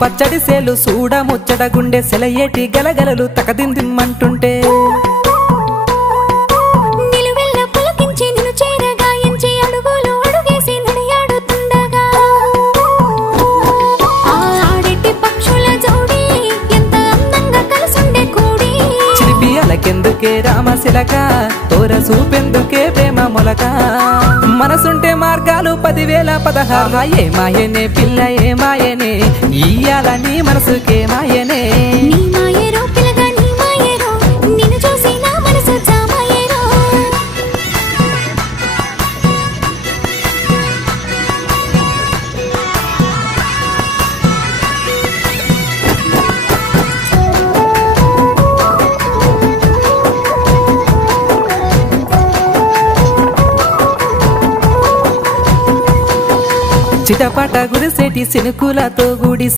పచ్చడి సేలు సూడ ముచ్చట గుండె సెలయేటి గలగలలు తకదిందిమ్మంటుంటే చిలిపియలకెందుకే రామశిలక తోర సూపెందుకే ప్రేమ మొలక మనసుంటే మార్గాలు 10,016 ఏ మాయనే పిల్ల ఏ మాయనే ఇయ్యాల నీ మనసుకే మాయనే నీ మాయరో పిల్లగా నీ మాయరో నిన్ను చూసి నా మనసు జామాయరో చిటపట గుడిసేటి సినుకులతో గుడి